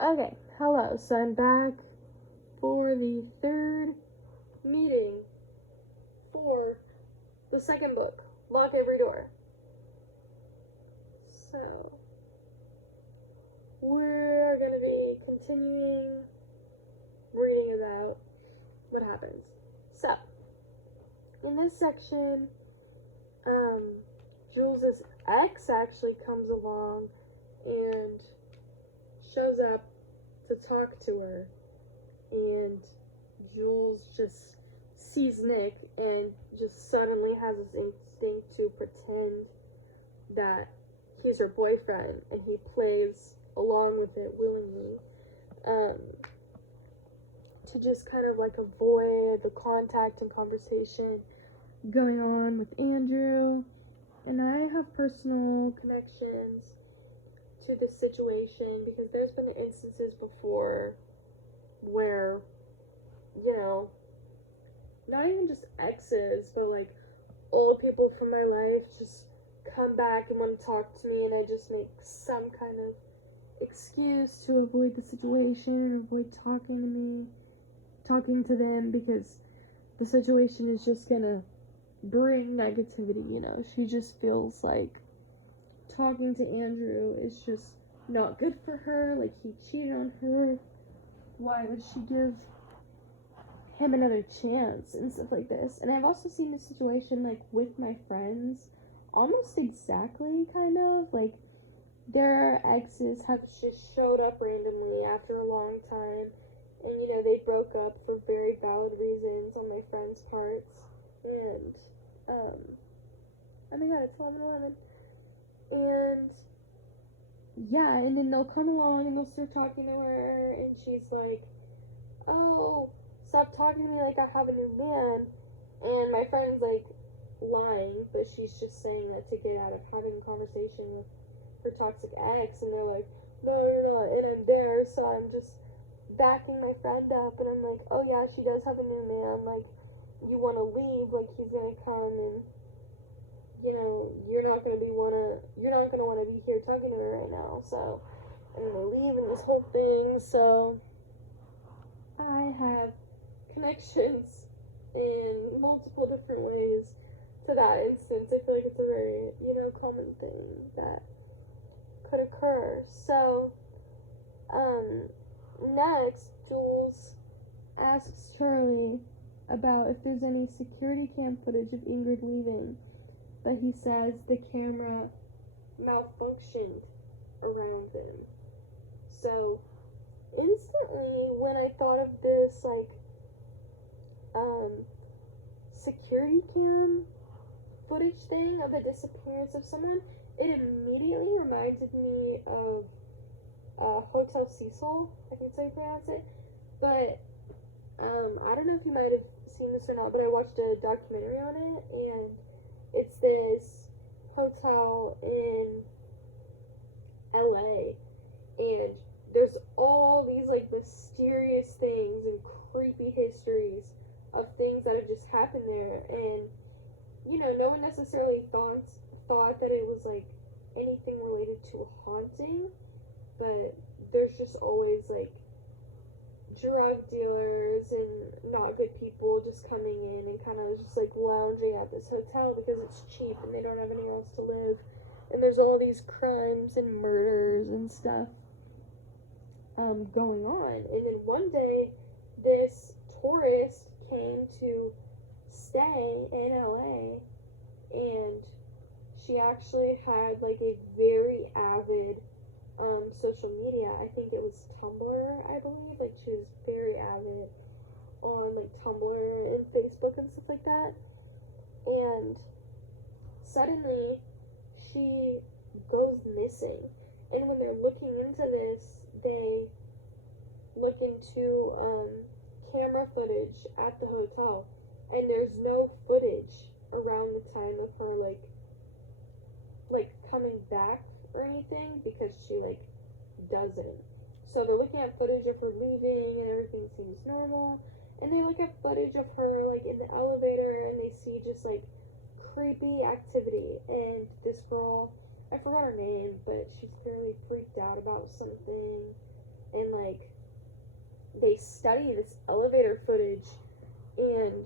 Okay, hello. So I'm back for the third meeting for the second book, Lock Every Door. So we're going to be continuing reading about what happens. So in this section, Jules's ex actually comes along and shows up to talk to her, and Jules just sees Nick and just suddenly has this instinct to pretend that he's her boyfriend, and he plays along with it willingly, um, to just kind of like avoid the contact and conversation going on with Andrew. And I have personal connections to this situation because there's been instances before where, you know, not even just exes, but like old people from my life just come back and want to talk to me, and I just make some kind of excuse to avoid the situation, avoid talking to them, because the situation is just gonna bring negativity, you know. She just feels like talking to Andrew is just not good for her, like he cheated on her. Why would she give him another chance and stuff like this? And I've also seen this situation like with my friends, almost exactly, kind of like their exes have just showed up randomly after a long time, and you know they broke up for very valid reasons on my friends' parts, and um, oh my god, it's 11:11, and yeah, and then they'll come along and they'll start talking to her, and she's like, "Oh, stop talking to me like I have a new man," and my friend's like lying, but she's just saying that to get out of having a conversation with her toxic ex, and they're like, "No, you're not," and I'm there, so I'm just backing my friend up, and I'm like, "Oh yeah, she does have a new man, like, you want to leave, like, he's gonna come, and, you know, you're not gonna wanna be here talking to her right now, so I'm gonna leave in this whole thing." So I have connections in multiple different ways to that instance. I feel like it's a very, you know, common thing that could occur. So, um, next, Jules asks Charlie about if there's any security cam footage of Ingrid leaving, but he says the camera malfunctioned around them. So, instantly, when I thought of this, like, security cam footage thing of the disappearance of someone, it immediately reminded me of Hotel Cecil. I think that's how you pronounce it. But I don't know if you might have seen this or not, but I watched a documentary on it, and it's this hotel in LA, and there's all these like mysterious things and creepy histories of things that have just happened there, and you know, no one necessarily thought that it was like anything related to a haunting, but there's just always like drug dealers and not good people just coming in and kind of just like lounging at this hotel because it's cheap and they don't have anywhere else to live. And there's all these crimes and murders and stuff going on. And then one day, this tourist came to stay in LA, and she actually had like a very avid social media. I think it was Tumblr, I believe. Like she was very avid on like Tumblr and Facebook and stuff like that. And suddenly she goes missing. And when they're looking into this, they look into camera footage at the hotel, and there's no footage around the time of her like coming back or anything, because she like doesn't. So they're looking at footage of her leaving and everything seems normal. And they look at footage of her like in the elevator, and they see just like creepy activity. And this girl, I forgot her name, but she's clearly freaked out about something. and like they study this elevator footage and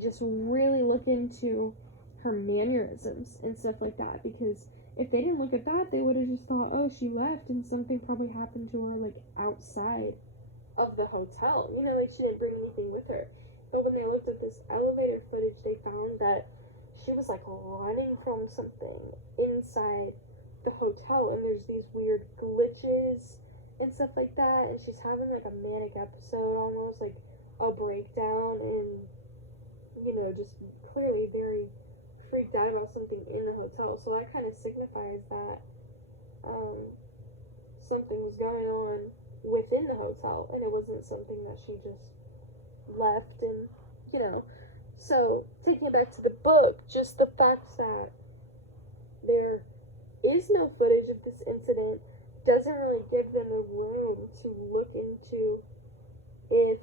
just really look into her mannerisms and stuff like that, because if they didn't look at that, they would have just thought, oh, she left and something probably happened to her like outside of the hotel, you know, like she didn't bring anything with her. But when they looked at this elevator footage, they found that she was like running from something inside the hotel, and there's these weird glitches and stuff like that, and she's having like a manic episode, almost like a breakdown, and you know, just clearly very freaked out about something in the hotel. So that kind of signifies that something was going on within the hotel, and it wasn't something that she just left. And you know, so taking it back to the book, just the fact that there is no footage of this incident doesn't really give them a room to look into if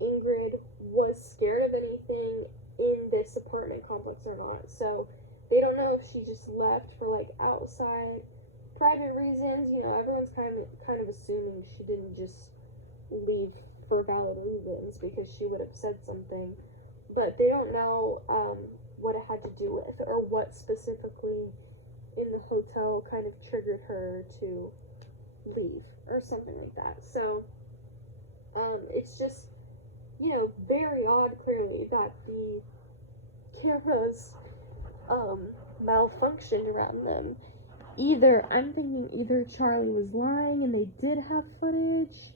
Ingrid was scared of anything in this apartment complex or not. So they don't know if she just left for like outside private reasons. You know, everyone's kind of assuming she didn't just leave for valid reasons, because she would have said something, but they don't know what it had to do with, or what specifically in the hotel kind of triggered her to leave or something like that. So it's just, you know, very odd, clearly, that the cameras malfunctioned around them. I'm thinking either Charlie was lying and they did have footage,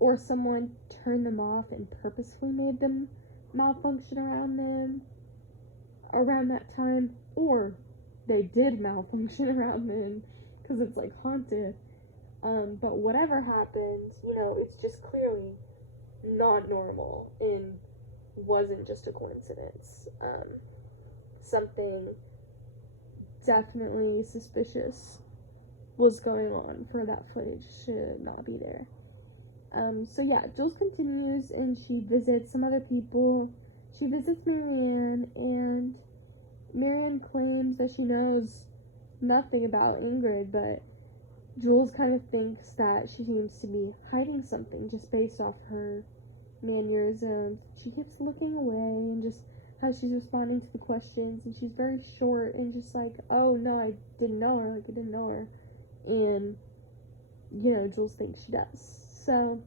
or someone turned them off and purposefully made them malfunction around that time, or they did malfunction around them because it's like haunted. But whatever happened, you know, it's just clearly not normal and wasn't just a coincidence. Something definitely suspicious was going on for that footage to not be there. So yeah, Jules continues and she visits some other people. She visits Marianne, and Marianne claims that she knows nothing about Ingrid, but Jules kind of thinks that she seems to be hiding something just based off her mannerisms. She keeps looking away, and just how she's responding to the questions, and she's very short and just like, oh no, I didn't know her, like I didn't know her. And you know, Jules thinks she does. So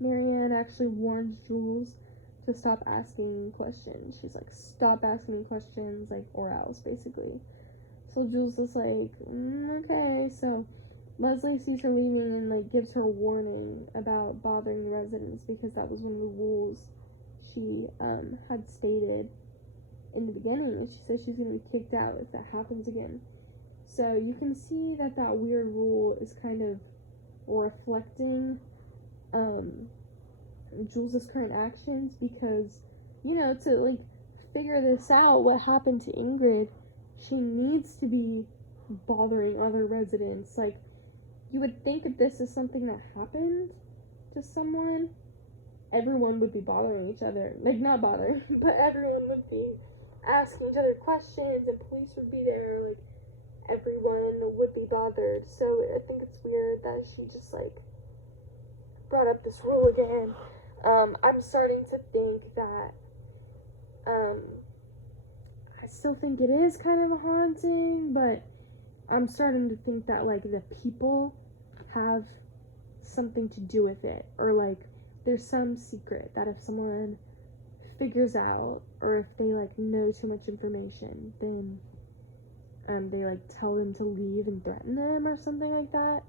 Marianne actually warns Jules to stop asking questions. She's like, stop asking me questions, like, or else, basically. So Jules is like, okay. So Leslie sees her leaving and like gives her a warning about bothering the residents, because that was one of the rules she had stated in the beginning. And she says she's going to be kicked out if that happens again. So you can see that weird rule is kind of reflecting Jules' current actions, because, you know, to like figure this out, what happened to Ingrid, she needs to be bothering other residents. Like, you would think if this is something that happened to someone, everyone would be bothering each other. Like, not bothering, but everyone would be asking each other questions, and police would be there. Like, everyone would be bothered. So I think it's weird that she just like brought up this rule again. I'm starting to think that I still think it is kind of a haunting, but I'm starting to think that like the people have something to do with it, or like there's some secret that if someone figures out, or if they like know too much information, then they like tell them to leave and threaten them or something like that.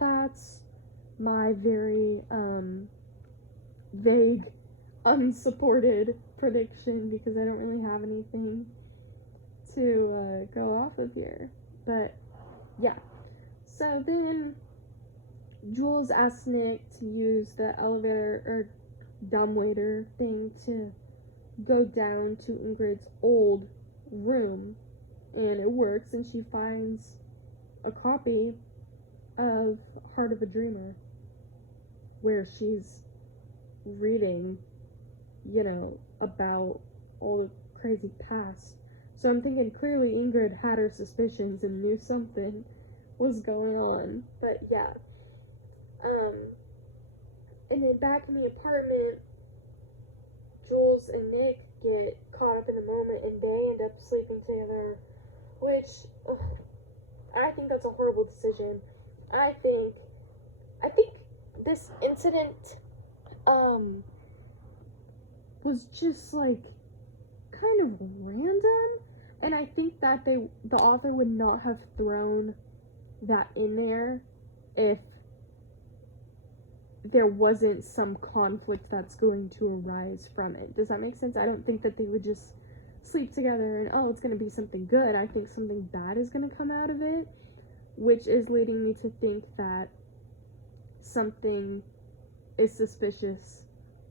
That's my very vague, unsupported prediction, because I don't really have anything to go off of here. But yeah, so then Jules asks Nick to use the elevator or dumbwaiter thing to go down to Ingrid's old room, and it works, and she finds a copy of Heart of a Dreamer, where she's reading, you know, about all the crazy past. So I'm thinking clearly Ingrid had her suspicions and knew something was going on. But yeah. And then back in the apartment, Jules and Nick get caught up in the moment and they end up sleeping together, which I think that's a horrible decision. I think this incident was just like kind of random, and I think that the author would not have thrown that in there if there wasn't some conflict that's going to arise from it. Does that make sense? I don't think that they would just sleep together and, oh, it's going to be something good. I think something bad is going to come out of it, which is leading me to think that something is suspicious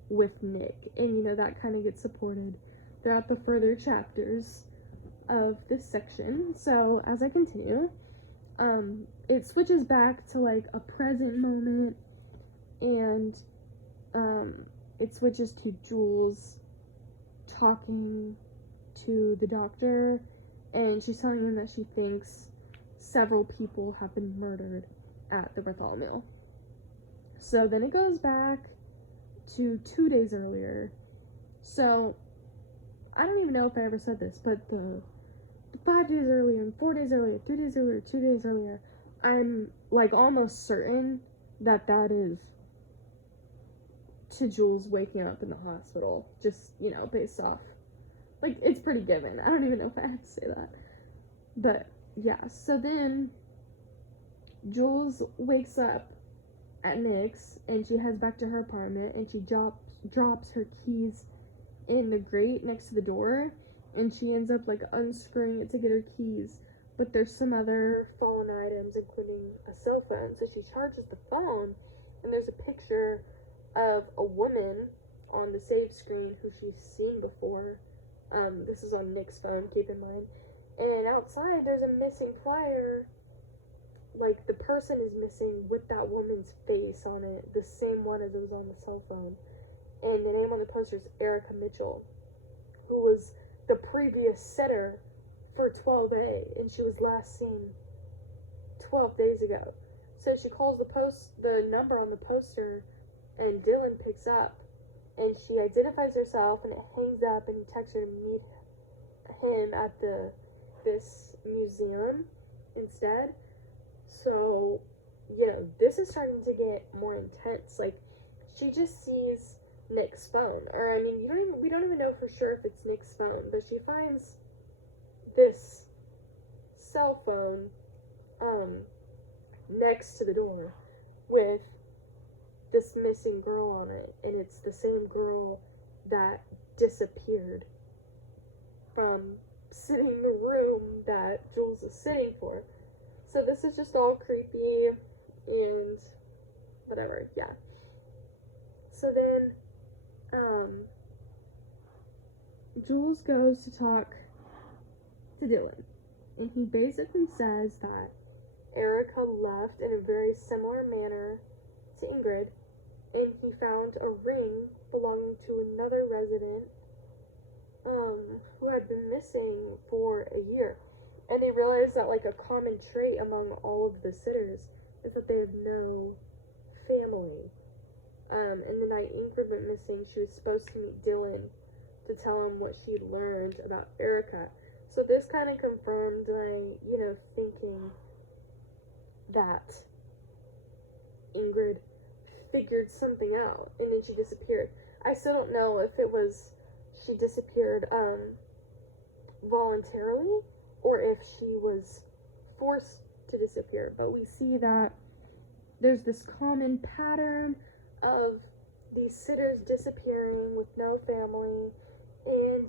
with Nick. And, you know, that kind of gets supported throughout the further chapters of this section. So, as I continue, it switches back to, like, a present moment, and it switches to Jules talking to the doctor, and she's telling him that she thinks several people have been murdered at the Bartholomew. So then it goes back to 2 days earlier. So I don't even know if I ever said this, but the 5 days earlier, and 4 days earlier, 3 days earlier, 2 days earlier, I'm like almost certain that is to Jules waking up in the hospital, just, you know, based off, like, it's pretty given. I don't even know if I have to say that. But, yeah, so then Jules wakes up at Nick's, and she heads back to her apartment, and she drops her keys in the grate next to the door, and she ends up, like, unscrewing it to get her keys, but there's some other fallen items, including a cell phone, so she charges the phone, and there's a picture of a woman on the save screen who she's seen before. This is on Nick's phone, keep in mind. And outside, there's a missing flyer. Like, the person is missing with that woman's face on it, the same one as it was on the cell phone. And the name on the poster is Erica Mitchell, who was the previous sitter for 12A, and she was last seen 12 days ago. So she calls the number on the poster, and Dylan picks up, and she identifies herself, and it hangs up, and he texts her to meet him at this museum instead. So, you know, this is starting to get more intense. Like, she just sees Nick's phone, or I mean, we don't even know for sure if it's Nick's phone, but she finds this cell phone next to the door with this missing girl on it, and it's the same girl that disappeared from sitting in the room that Jules is sitting for. So this is just all creepy and whatever, yeah. So then Jules goes to talk to Dylan, and he basically says that Erica left in a very similar manner to Ingrid, and he found a ring belonging to another resident who had been missing for a year. And they realized that, like, a common trait among all of the sitters is that they have no family. And the night Ingrid went missing, she was supposed to meet Dylan to tell him what she'd learned about Erica. So this kind of confirmed my, thinking that Ingrid figured something out and then she disappeared. I still don't know if it was she disappeared voluntarily or if she was forced to disappear. But we see that there's this common pattern of these sitters disappearing with no family, and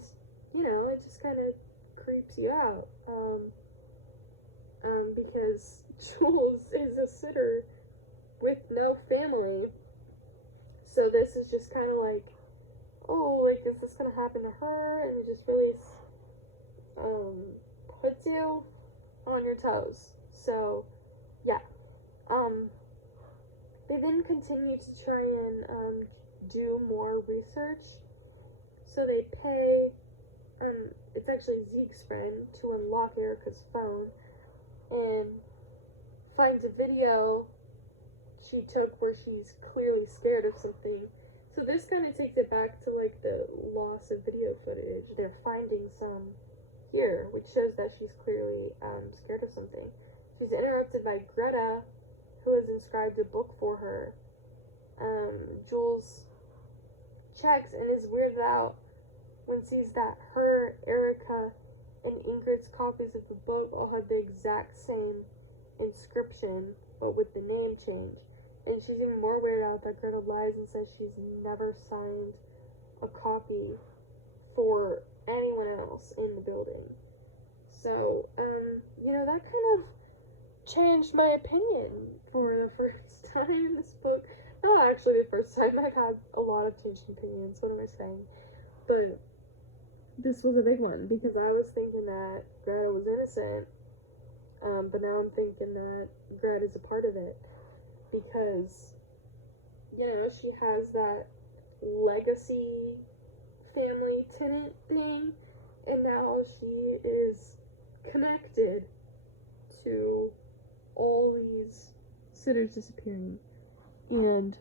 it just kind of creeps you out because Jules is a sitter with no family. So this is just kind of like, oh, like, is this gonna happen to her? And it just really puts you on your toes. So yeah, they then continue to try and do more research. So they pay it's actually Zeke's friend to unlock Erica's phone and finds a video she took where she's clearly scared of something. So this kind of takes it back to like the loss of video footage. They're finding some here, which shows that she's clearly scared of something. She's interrupted by Greta, who has inscribed a book for her. Jules checks and is weirded out when sees that her, Erica, and Ingrid's copies of the book all have the exact same inscription, but with the name change. And she's even more weirded out that Greta lies and says she's never signed a copy for anyone else in the building. So, that kind of changed my opinion for the first time in this book. Not actually the first time. I've had a lot of changing opinions. What am I saying? But this was a big one because I was thinking that Greta was innocent, but now I'm thinking that Greta's a part of it because, she has that legacy family tenant thing, and now she is connected to all these sitters disappearing, and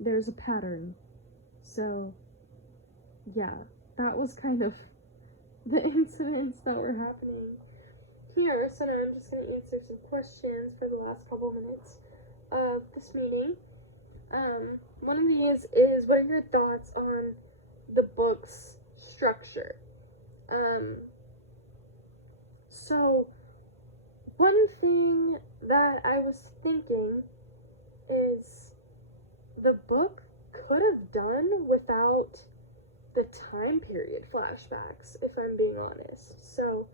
there's a pattern. So, yeah, that was kind of the incidents that were happening here. So now I'm just going to answer some questions for the last couple minutes of this meeting. One of these is, what are your thoughts on the book's structure? So one thing that I was thinking is the book could have done without the time period flashbacks, if I'm being honest. So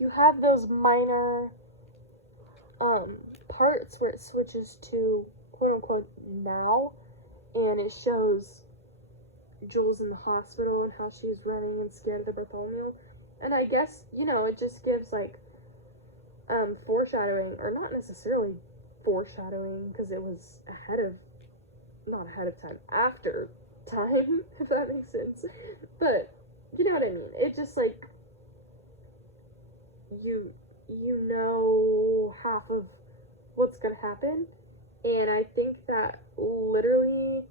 you have those minor parts where it switches to quote unquote now, and it shows Jules in the hospital and how she's running and scared of the Bartholomew. And I guess, it just gives like foreshadowing, or not necessarily foreshadowing, because it was not ahead of time, after time, if that makes sense. But you know what I mean. It just like you know half of what's gonna happen, and I think that literally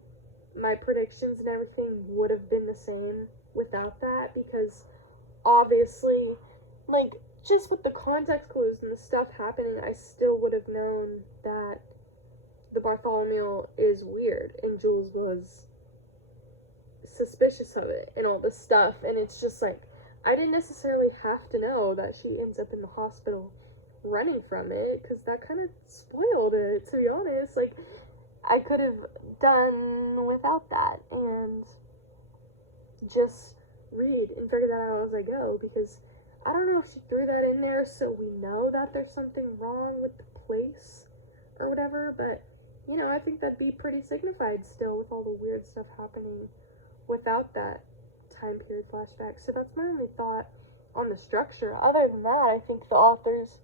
my predictions and everything would have been the same without that, because obviously, like, just with the context clues and the stuff happening, I still would have known that the Bartholomew is weird, and Jules was suspicious of it, and all this stuff, and it's just like, I didn't necessarily have to know that she ends up in the hospital running from it, because that kind of spoiled it, to be honest. Like, I could have done without that, and just read and figure that out as I go, because I don't know if she threw that in there so we know that there's something wrong with the place or whatever, but I think that'd be pretty signified still with all the weird stuff happening without that time period flashback. So that's my only thought on the structure. Other than that, I think the author's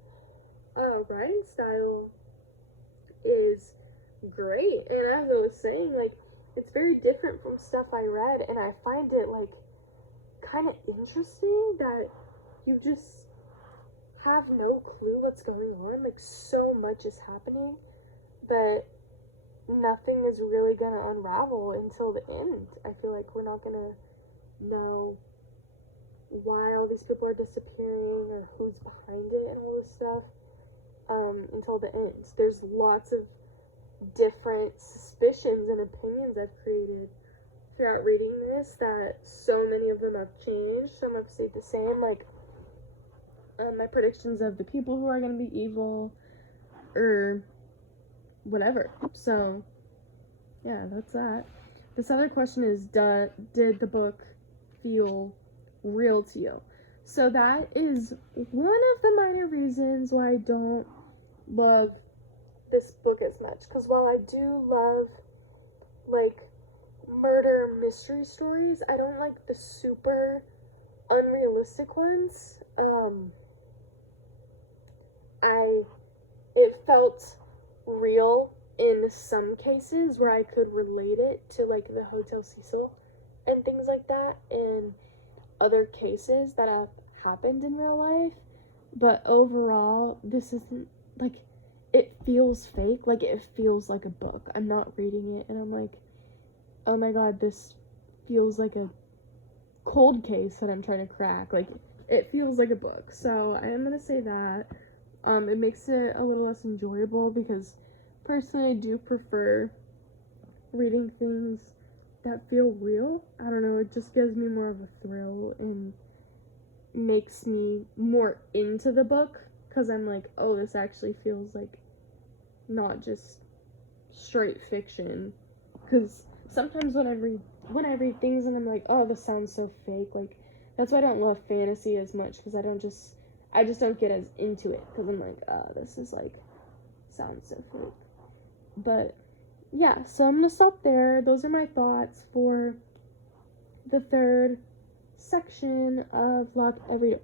writing style is great, and as I was saying, like, it's very different from stuff I read, and I find it like kind of interesting that you just have no clue what's going on. Like, so much is happening, but nothing is really gonna unravel until the end. I feel like we're not gonna know why all these people are disappearing or who's behind it and all this stuff until the end. There's lots of different suspicions and opinions I've created throughout reading this, that so many of them have changed, some have stayed the same, like my predictions of the people who are going to be evil or whatever. So yeah, that's that. This other question is, did the book feel real to you? So that is one of the minor reasons why I don't love this book as much, because while I do love like murder mystery stories, I don't like the super unrealistic ones. It felt real in some cases where I could relate it to like the Hotel Cecil and things like that, and other cases that have happened in real life. But overall, this isn't like, it feels fake. Like, it feels like a book. I'm not reading it and I'm like, oh my god, this feels like a cold case that I'm trying to crack. Like, it feels like a book. So I am gonna say that. It makes it a little less enjoyable because personally I do prefer reading things that feel real. I don't know, it just gives me more of a thrill and makes me more into the book because I'm like, oh, this actually feels like not just straight fiction. Because sometimes when I read things and I'm like, oh, this sounds so fake. Like, that's why I don't love fantasy as much, because I just don't get as into it because I'm like, oh, this is like sounds so fake. But yeah, so I'm gonna stop there. Those are my thoughts for the third section of Lock Every Door.